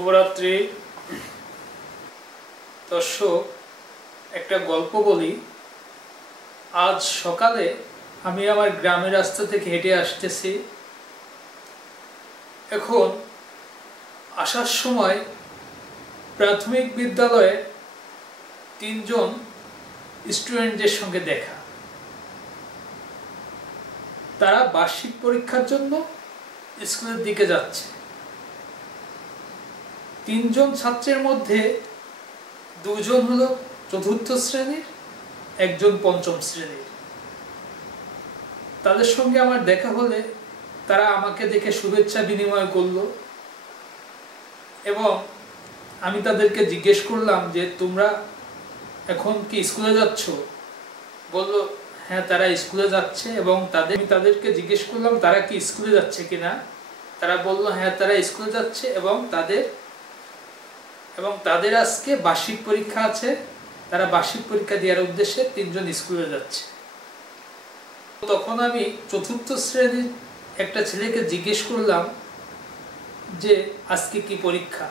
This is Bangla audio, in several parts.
শুভরাত্রি দর্শক, একটা গল্প বলি। আজ সকালে আমি আমার গ্রামের রাস্তা থেকে হেঁটে আসতেছি। এখন আসার সময় প্রাথমিক বিদ্যালয়ে 3 জন স্টুডেন্টদের সঙ্গে দেখা। তারা বার্ষিক পরীক্ষার জন্য স্কুলের দিকে যাচ্ছে। 3 জন ছাত্রের মধ্যে 2 জন হলো 4th শ্রেণীর, 1 জন 5ম শ্রেণীর। তাদের সঙ্গে আমার দেখা হলে তারা আমাকে দেখে শুভেচ্ছা বিনিময় করলো এবং আমি তাদেরকে জিজ্ঞেস করলাম যে তোমরা এখন কি স্কুলে যাচ্ছ? বলল হ্যাঁ, তারা স্কুলে যাচ্ছে। এবং আমি তাদেরকে জিজ্ঞেস করলাম তারা কি স্কুলে যাচ্ছে কিনা। তারা বলল হ্যাঁ, তারা স্কুলে যাচ্ছে এবং তাদের আজকে বার্ষিক পরীক্ষা আছে। তারা বার্ষিক পরীক্ষা দেওয়ার উদ্দেশ্যে 3 জন স্কুলে যাচ্ছে। তখন আমি 4th শ্রেণীর একটা ছেলেকে জিজ্ঞেস করলাম যে আজকে কি পরীক্ষা।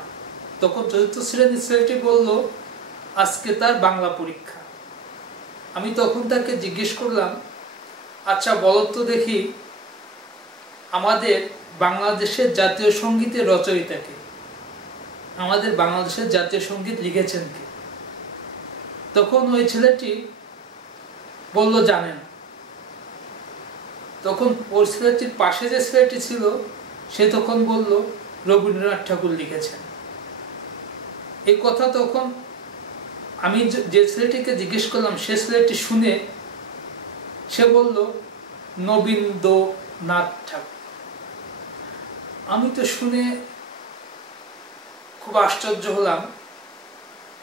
তখন 4th শ্রেণীর ছেলেটি বলল আজকে তার বাংলা পরীক্ষা। আমি তখন তাকে জিজ্ঞেস করলাম, আচ্ছা বলো তো দেখি আমাদের বাংলাদেশের জাতীয় সঙ্গীতের রচয়িতা কে? আমাদের বাংলাদেশের জাতীয় সঙ্গীত লিখেছেন কে? তখন ওই ছেলেটি বলল জানে না। তখন ওই ছেলেটির পাশে যে ছেলেটি ছিল সে তখন বলল রবীন্দ্রনাথ ঠাকুর লিখেছেন। এই কথা তখন আমি যে ছেলেটিকে জিজ্ঞেস করলাম সে ছেলেটি শুনে সে বলল নবীন্দ্রনাথ ঠাকুর। আমি তো শুনে খুব আশ্চর্য হলাম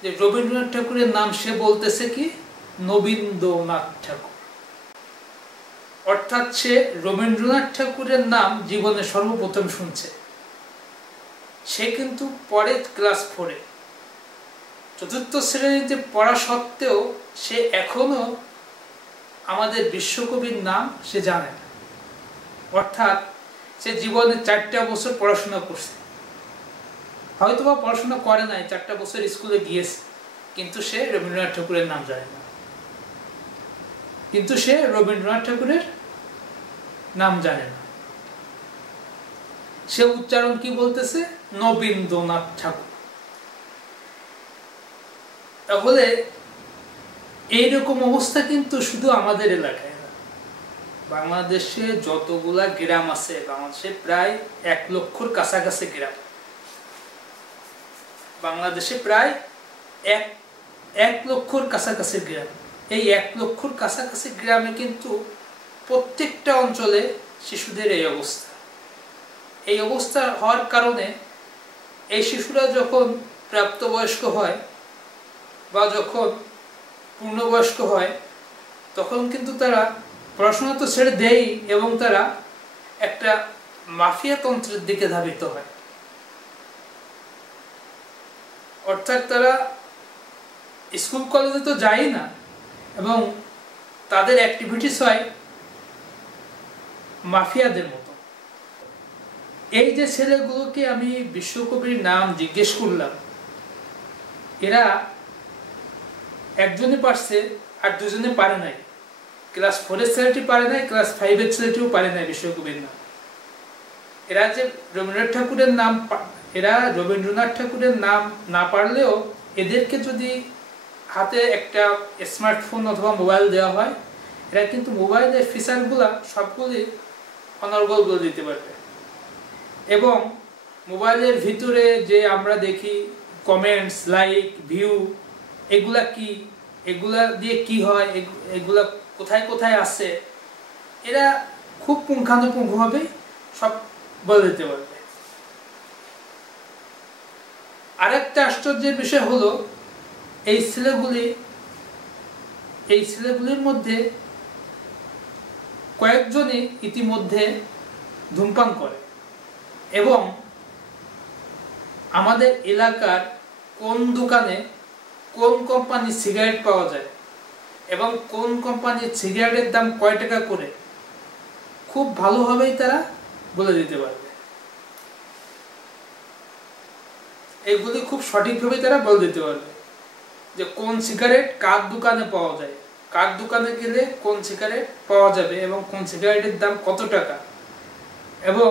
যে রবীন্দ্রনাথ ঠাকুরের নাম সে বলতেছে কি নবীন্দ্রনাথ ঠাকুর। অর্থাৎ সে রবীন্দ্রনাথ ঠাকুরের নাম জীবনে সর্বপ্রথম শুনছে। সে কিন্তু পরে ক্লাস 4-এ 4th শ্রেণীতে পড়া সত্ত্বেও সে এখনো আমাদের বিশ্বকবির নাম সে জানে না। অর্থাৎ সে জীবনে 4টা বছর পড়াশোনা করছে, হয়তোবা পড়াশোনা করে নাই, 4টা বছর স্কুলে গিয়েছে, কিন্তু সে রবীন্দ্রনাথ ঠাকুরের নাম জানে না। কিন্তু সে রবীন্দ্রনাথ ঠাকুরের নাম জানে না। সে উচ্চারণ কি বলতেছে? নবীন্দ্রনাথ ঠাকুর। তাহলে এইরকম অবস্থা কিন্তু শুধু আমাদের এলাকায় না, বাংলাদেশে যতগুলা গ্রাম আছে, বাংলাদেশে প্রায় 1 লক্ষর কাছাকাছি গ্রাম। বাংলাদেশে প্রায় 1 লক্ষর কাছাকাছি গ্রাম। এই 1 লক্ষর কাছাকাছি গ্রামে কিন্তু প্রত্যেকটা অঞ্চলে শিশুদের এই অবস্থা। এই অবস্থা হওয়ার কারণে এই শিশুরা যখন প্রাপ্তবয়স্ক হয় বা যখন পূর্ণবয়স্ক হয় তখন কিন্তু তারা পড়াশোনা তো ছেড়ে দেয় এবং তারা একটা মাফিয়া তন্ত্রের দিকে ধাবিত হয়। অর্থাৎ তারা স্কুল কলেজে তো যায় না এবং তাদের অ্যাক্টিভিটিস হয় মাফিয়াদের মতো। এই যে ছেলেগুলোকে আমি বিশ্বকবির নাম জিজ্ঞেস করলাম, এরা একজনই পারছে আর 2 জনে পারে নাই। ক্লাস 4-এর ছেলেটি পারে নাই, ক্লাস 5-এর ছেলেটিও পারে নাই বিশ্বকবির নাম। এরা রবীন্দ্রনাথ ঠাকুরের নাম না পারলেও এদেরকে যদি হাতে একটা স্মার্টফোন অথবা মোবাইল দেওয়া হয়, এরা কিন্তু মোবাইলের ফিচারগুলা সবগুলি অনর্গল বলে দিতে পারবে। এবং মোবাইলের ভিতরে যে আমরা দেখি কমেন্টস, লাইক, ভিউ, এগুলা কি, এগুলা দিয়ে কি হয়, এগুলা কোথায় কোথায় আছে, এরা খুব পুঙ্খানুপুঙ্খভাবে সব বলে দিতে পারবে। আরেকটা আশ্চর্যের বিষয় হলো এই ছেলেগুলির মধ্যে কয়েকজনই ইতিমধ্যে ধূমপান করে এবং আমাদের এলাকার কোন দোকানে কোন কোম্পানির সিগারেট পাওয়া যায় এবং কোন কোম্পানির সিগারেটের দাম কয় টাকা করে খুব ভালোভাবেই তারা বলে দিতে পারবে। এগুলি খুব সঠিকভাবে তারা বলে দিতে পারবে যে কোন সিগারেট কার দোকানে পাওয়া যায়, কার দোকানে গেলে কোন সিগারেট পাওয়া যাবে এবং কোন সিগারেটের দাম কত টাকা এবং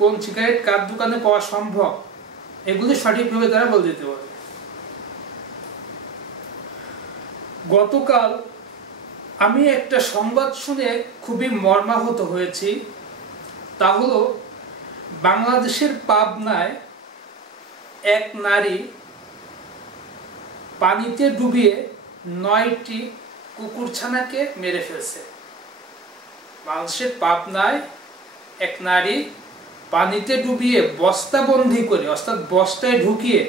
কোন সিগারেট কার দোকানে পাওয়া সম্ভব, এগুলি সঠিকভাবে তারা বলে দিতে পারবে। গতকাল আমি একটা সংবাদ শুনে খুবই মর্মাহত হয়েছি। তা হলো বাংলাদেশের পাবনায় এক নারী পানিতে ডুবিয়ে 9টি কুকুরছানাকে মেরে ফেলছে। বাংলাদেশের পাবনায় এক নারী পানিতে ডুবিয়ে বস্তাবন্দি করে, অর্থাৎ বস্তায় ঢুকিয়ে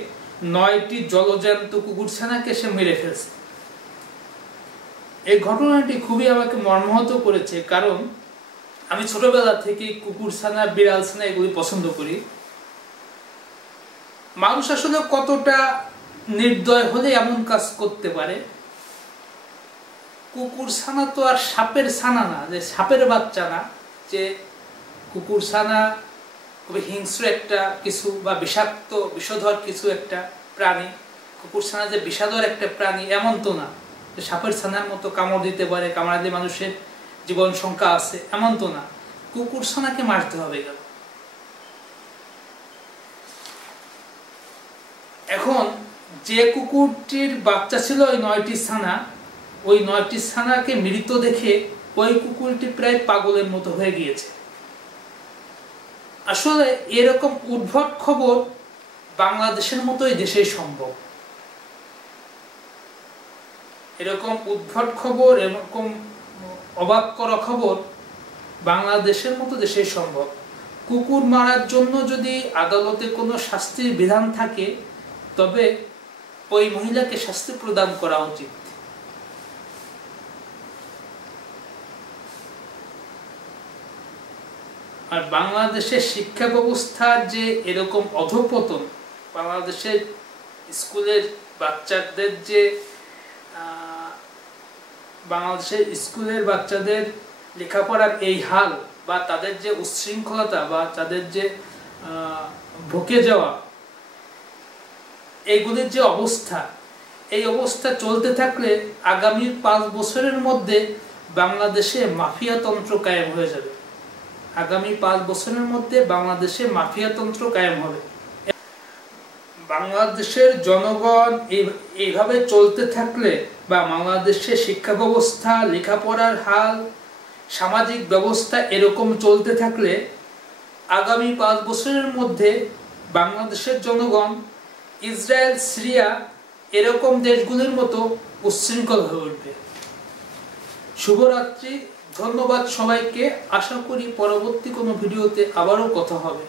9টি জলজ্যান্ত কুকুরছানাকে সে মেরে ফেলছে। এই ঘটনাটি খুবই আমাকে মর্মাহত করেছে, কারণ আমি ছোটবেলা থেকে কুকুরছানা, বিড়ালছানা এগুলি পছন্দ করি। মানুষ আসলে কতটা নির্দয় হলে এমন কাজ করতে পারে। কুকুরছানা তো আর সাপের ছানা না, যে সাপের বাচ্চা না, যে কুকুরছানা খুবই হিংস্র একটা কিছু বা বিষাক্ত বিষধর কিছু একটা প্রাণী। কুকুরছানা যে বিষাদর একটা প্রাণী এমন তো না, যে সাপের ছানার মতো কামড় দিতে পারে, কামড় দিলে মানুষের জীবন সংখ্যা আছে, এমন তো না। কুকুরছানাকে মারতে হবে কেন? এখন যে কুকুরটির বাচ্চা ছিল ওই 9টি ছানা, ওই 9টি ছানাকে মৃত দেখে ওই কুকুরটি প্রায় পাগলের মতো হয়ে গিয়েছে। আসলে এরকম উদ্ভট খবর বাংলাদেশের মতোই দেশেই সম্ভব। এরকম উদ্ভট খবর, এরকম অবাক করা খবর বাংলাদেশের মতো দেশেই সম্ভব। কুকুর মারার জন্য যদি আদালতে কোনো শাস্তির বিধান থাকে, তবে ওই মহিলাকে শাস্তি প্রদান করা উচিত। আর বাংলাদেশের শিক্ষা ব্যবস্থার যে এরকম অধঃপতন, বাংলাদেশের স্কুলের বাচ্চাদের যে বাংলাদেশের স্কুলের বাচ্চাদের লেখাপড়ার এই হাল, বা তাদের যে উচ্ছৃঙ্খলতা বা তাদের যে ভুকে যাওয়া, এইগুলির যে অবস্থা, এই অবস্থা চলতে থাকলে আগামী 5 বছরের মধ্যে বাংলাদেশে মাফিয়াতন্ত্র কায়েম হয়ে যাবে। আগামী 5 বছরের মধ্যে বাংলাদেশে মাফিয়াতন্ত্র কায়েম হবে। বাংলাদেশের জনগণ এইভাবে চলতে থাকলে, বা বাংলাদেশের শিক্ষা ব্যবস্থা, লেখাপড়ার হাল, সামাজিক ব্যবস্থা এরকম চলতে থাকলে আগামী 5 বছরের মধ্যে বাংলাদেশের জনগণ ইসরায়েল, সিরিয়া এরকম দেশগুলির মতো উচ্ছৃঙ্খল হয়ে উঠবে। শুভরাত্রি, ধন্যবাদ সবাইকে। আশা করি পরবর্তী কোনো ভিডিওতে আবারও কথা হবে।